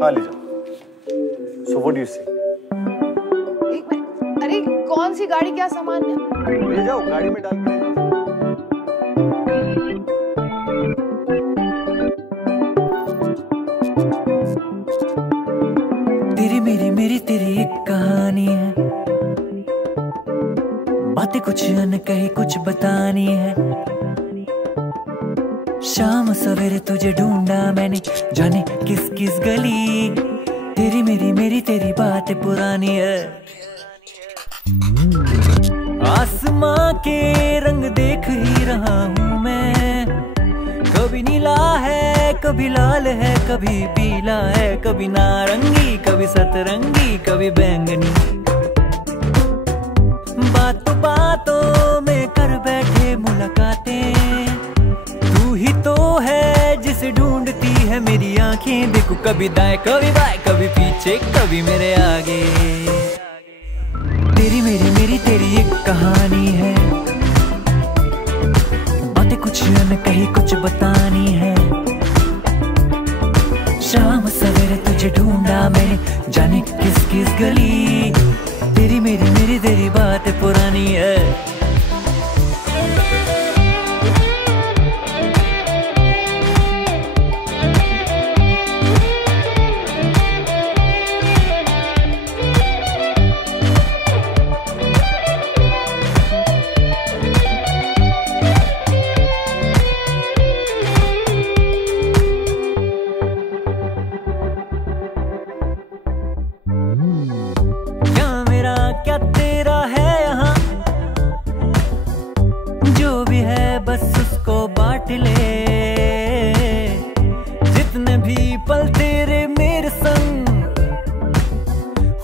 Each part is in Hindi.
हाँ ले जाओ। So what do you say? एक मिनट, अरे कौन सी गाड़ी, क्या सामान है? ले जाओ, गाड़ी में डाल के ले जाओ। तेरी मेरी तेरी एक कहानी है, बातें कुछ अनकही कुछ बतानी है। शाम सवेरे तुझे ढूंढा मैंने, जाने किस किस गली। तेरी मेरी तेरी बातें पुरानी है। आसमां के रंग देख ही रहा हूँ मैं, कभी नीला है कभी लाल है, कभी पीला है कभी नारंगी, कभी सतरंगी कभी बैंगनी। बातों बातों में कर बैठे मुलाकातें, तू ही तो है जिसे ढूंढती है मेरी आंखें। देखो कभी दाएं कभी बाएं, कभी पीछे कभी मेरे आगे। तेरी मेरी तेरी एक कहानी है, बातें कुछ अनकही कुछ बतानी है। शाम सवेरे तुझे ढूंढा मैंने, जाने किस किस गली। तेरी मेरी तेरी बातें पुरानी है। क्या तेरा है यहाँ, जो भी है बस उसको बांट ले। जितने भी पल तेरे मेरे संग,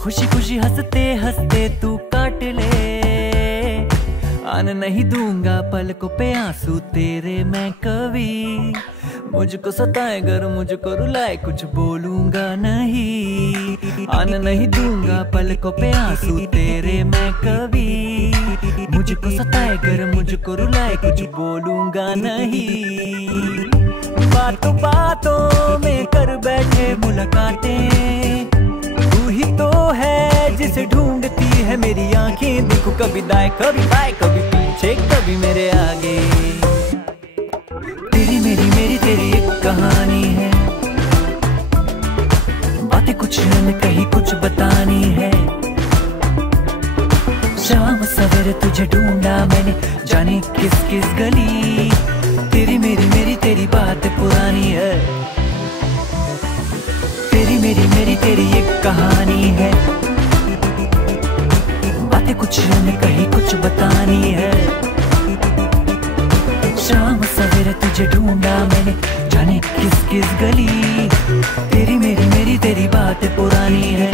खुशी खुशी हंसते हंसते तू काट ले। आने नहीं दूंगा पलकों पे आंसू तेरे मैं कभी, मुझको सताए गर मुझको रुलाए कुछ बोलूंगा नहीं। आने नहीं दूंगा पलकों पे आंसू तेरे मैं कभी, मुझको सताए गर मुझको रुलाए कुछ बोलूंगा नहीं। बातों बातों में कर बैठे मुलाकातें, तू ही तो है जिसे ढूंढती है मेरी आंखें। देखो कभी दाएं कभी बाएं, कभी पीछे कभी मेरे आगे। तेरी मेरी तेरी एक कहानी है, बातें कुछ अनकही कुछ बतानी है। शाम सवेरे तुझे ढूंढा मैंने, जाने किस किस गली। तेरी मेरी तेरी बातें पुरानी है। तेरी मेरी तेरी एक कहानी है, बातें कुछ अनकही कुछ बतानी है। शाम सवेरे तुझे ढूंढा मैंने, जाने किस किस गली। तेरी मेरी तेरी बातें पुरानी है।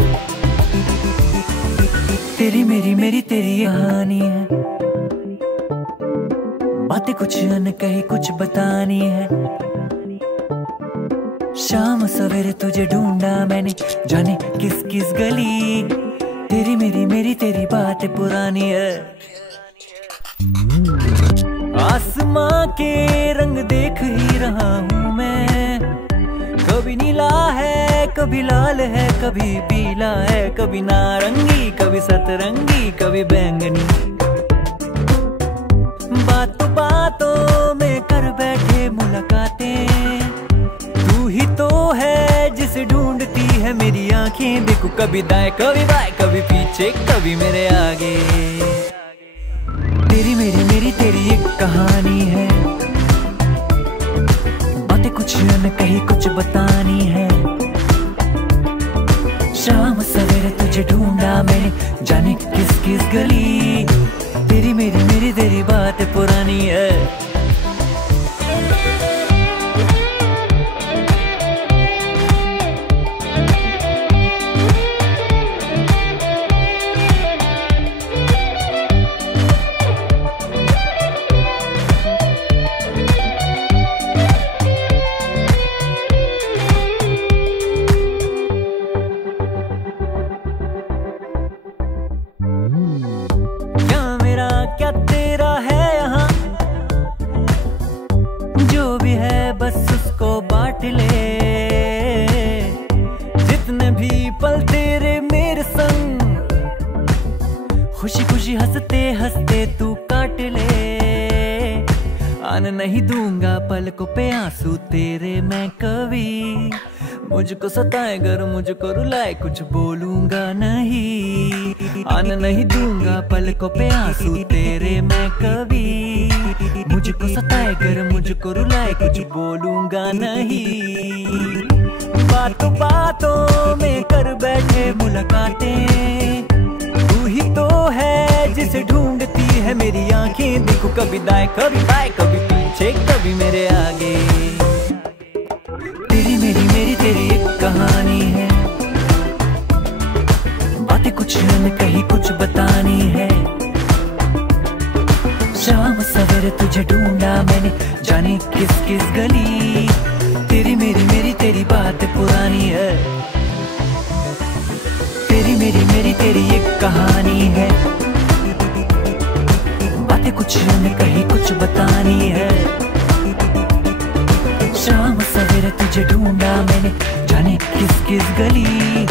तेरी मेरी तेरी कहानी है, बातें कुछ अनकही कुछ बतानी है। शाम सवेरे तुझे ढूंढा मैंने, जाने किस किस गली। तेरी मेरी तेरी बातें पुरानी है। आसमां के रंग देख ही रहा हूँ मैं, कभी नीला है कभी लाल है, कभी पीला है कभी नारंगी, कभी सतरंगी कभी बैंगनी। बातों बातों में कर बैठे मुलाकातें, तू ही तो है जिसे ढूंढती है मेरी आंखें। देखो कभी दाएं कभी बाएं, कभी पीछे कभी मेरे आगे। तेरी मेरी तेरी एक कहानी है, बातें कुछ अनकही कुछ बतानी है। शाम सवेरे तुझे ढूंढा मैंने, जाने किस किस गली। तेरी मेरी तेरी बातें पुरानी है। क्या तेरा है यहाँ, जो भी है बस उसको बांट ले। खुशी हंसते हंसते तू काट ले, आने नहीं दूंगा पलकों पे आंसू तेरे मैं कभी। मुझको सताए गर मुझको रुलाए कुछ बोलूंगा नहीं, आने नहीं दूंगा पलकों पे आंसू तेरे मैं कभी। मुझको सताए गर मुझको रुलाए कुछ बोलूंगा नहीं। बातों बातों में कर बैठे मुलाकातें, तू ही तो है जिसे ढूंढती है मेरी आंखें। देखो कभी दाएं कभी बाएं, कभी पीछे कभी मेरे आगे। तेरी मेरी तेरी एक कहानी है, बातें कुछ न कहीं कुछ बतानी है। शाम सवेरे तुझे ढूंढा मैंने जाने किस किस गली। तेरी मेरी तेरी बात पुरानी है, तेरी मेरी तेरी एक कहानी है, बातें कुछ न कहीं कुछ बतानी है। शाम सवेरे तुझे ढूंढा मैंने जाने किस किस गली।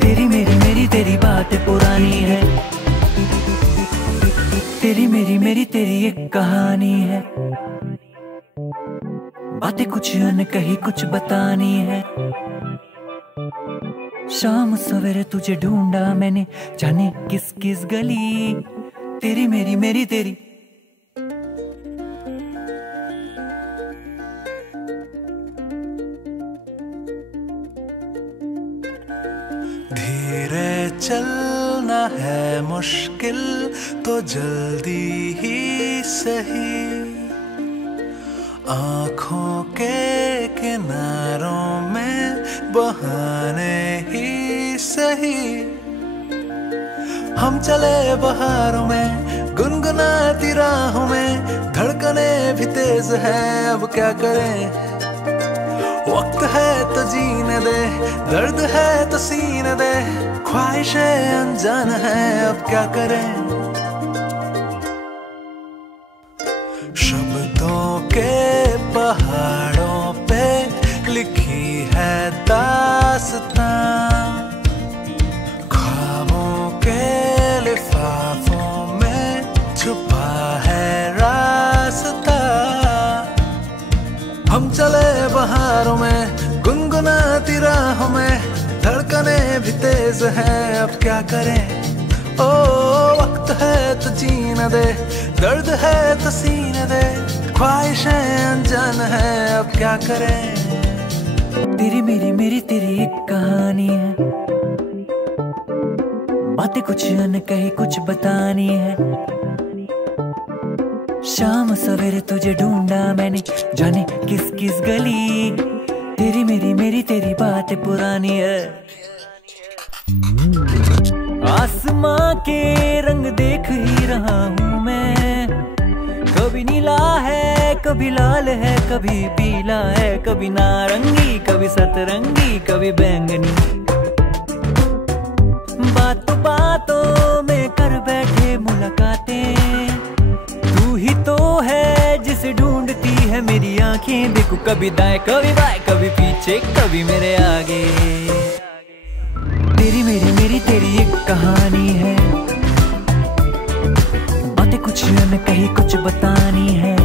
तेरी मेरी तेरी बात पुरानी है, तेरी मेरी तेरी एक कहानी है, बातें कुछ न कहीं कुछ बतानी है। शाम सवेरे तुझे ढूंढा मैंने जाने किस किस गली। तेरी मेरी तेरी। धीरे चलना है मुश्किल तो जल्दी ही सही, आँखों के किनारों में बहाने ही सही। हम चले बहारों में गुनगुनाती राहों में, धड़कने भी तेज है अब क्या करें। वक्त है तो जीने दे, दर्द है तो सीने दे, ख्वाहिशें अनजान है अब क्या करें। शब्दों के पहाड़ों पे लिखी है दास्तां, ख्वाबों के लिफाफों में छुपा है रास्ता। हम चले बहारों में गुनगुनाती राहों में, धड़कने भी तेज है अब क्या करें। ओ वक्त है तो जीने दे, दर्द है तो सीने दे, ख्वाहिशें अनजान है अब क्या करें। तेरी मेरी तेरी एक कहानी है, बातें कुछ न कहीं कुछ बतानी है। शाम सवेरे तुझे ढूंढा मैंने जाने किस किस गली। तेरी मेरी तेरी बातें पुरानी है। आसमां के रंग देख ही रहा हूँ मैं, कभी नीला है कभी लाल है कभी पीला है, कभी नारंगी कभी सतरंगी कभी बैंगनी। बातों बातों में कर बैठे मुलाकातें, तू ही तो है जिसे ढूंढती है मेरी आंखें। देखो कभी दाएं कभी बाएं, कभी पीछे कभी मेरे आगे। तेरी मेरी तेरी एक कहानी है, बातें कुछ न कहीं कुछ बतानी है।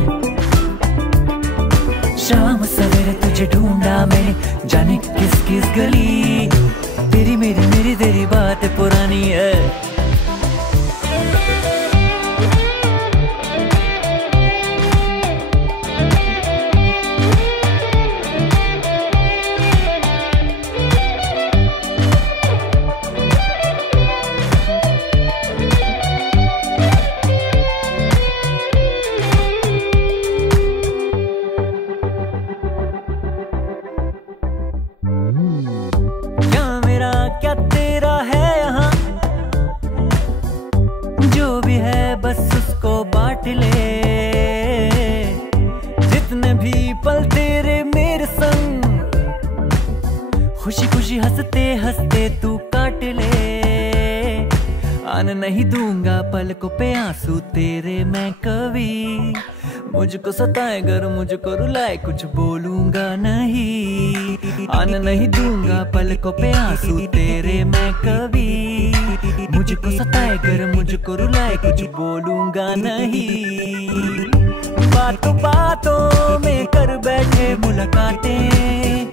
शाम सवेरे तुझे ढूंढा मैंने जाने किस किस गली। तेरी मेरी तेरी बात पुरानी है। क्या तेरा है यहाँ, जो भी है बस उसको बांट ले। जितने भी पल तेरे मेरे संग, खुशी खुशी हंसते हंसते तू काट ले। आने नहीं दूंगा पलकों पे आंसू तेरे मैं कभी। मुझको सताए गर मुझको रुलाए कुछ बोलूंगा नहीं। आने नहीं दूंगा पलकों पे आंसू तेरे मैं कभी। मुझको सताए गर मुझको रुलाए कुछ बोलूंगा नहीं। बातों बातों में कर बैठे मुलाकातें,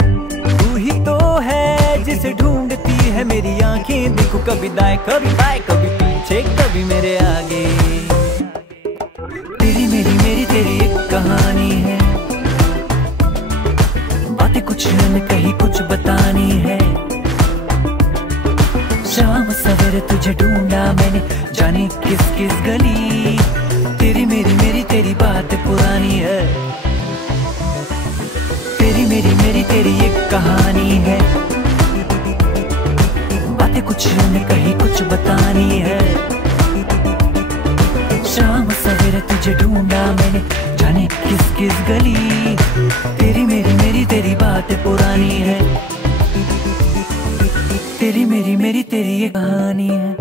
तू ही तो है जिसे ढूंढती है मेरी आंखें। देखो कभी दाएं कभी बाएं, कभी पीछे कभी मेरे आगे। तेरी मेरी तेरी एक कहानी है, बातें कुछ न कहीं कुछ बतानी है। शाम सवेरे तुझे ढूंढा मैंने, जाने किस किस गली। तेरी मेरी तेरी बात पुरानी है। तेरी मेरी तेरी एक कहानी है, बातें कुछ न कहीं कुछ बतानी है। शाम सवेरे तुझे ढूंढा मैंने, जाने किस किस गली। तेरी मेरी तेरी बात पुरानी है। तेरी मेरी तेरी ये कहानी है,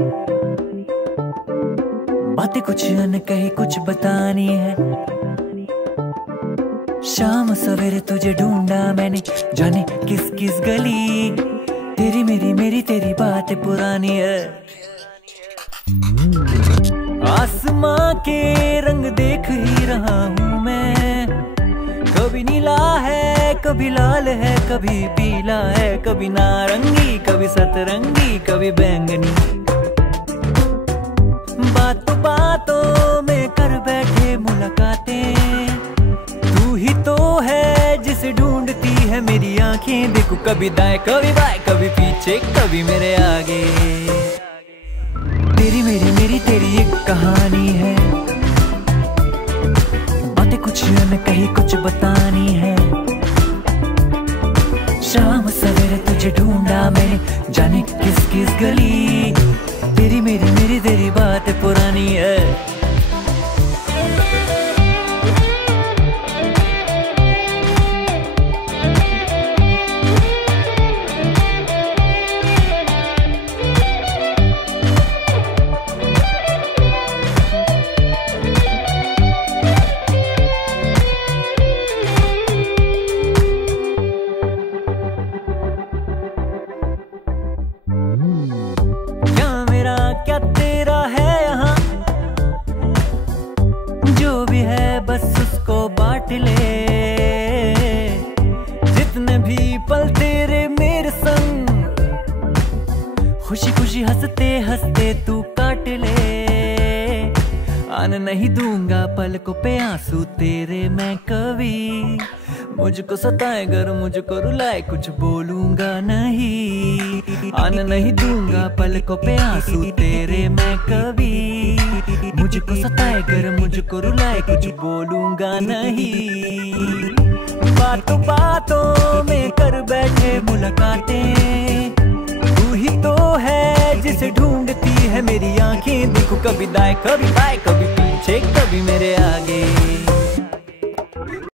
बातें कुछ न कहीं कुछ बतानी है। शाम सवेरे तुझे ढूंढा मैंने, जाने किस किस गली। तेरी मेरी तेरी बातें पुरानी है। आसमां के रंग देख ही रहा हूँ मैं, कभी नीला है कभी लाल है कभी पीला है, कभी नारंगी कभी सतरंगी कभी बैंगनी। बातों बातों में कर बैठे मुलाकातें, तू ही तो है जिसे ढूंढती है मेरी आंखें। देखो कभी दाएं कभी बाएं, कभी पीछे कभी मेरे आगे। तेरी मेरी तेरी एक कहानी है, बातें कुछ न कहीं कुछ बतानी है। शाम सवेरे तुझे ढूंढा मैंने, जाने किस किस गली। तेरी मेरी तेरी बात पुरानी है। क्या तेरा है यहाँ, जो भी है बस उसको बांट ले। जितने भी पल तेरे मेरे संग, खुशी खुशी हंसते हंसते तू काट ले। आने नहीं दूंगा पलकों पे आंसू तेरे मैं कभी। मुझको सताए गर मुझको रुलाए कुछ बोलूंगा नहीं। आने नहीं दूंगा पलकों पे आंसू तेरे मैं कभी। मुझको सताए गर मुझको रुलाए कुछ बोलूंगा नहीं। बातों बातों में कर बैठे मुलाकातें, तू ही तो है जिसे ढूंढती है मेरी आंखें। देखो कभी दाएं कभी बाएं, कभी पीछे कभी मेरे आगे।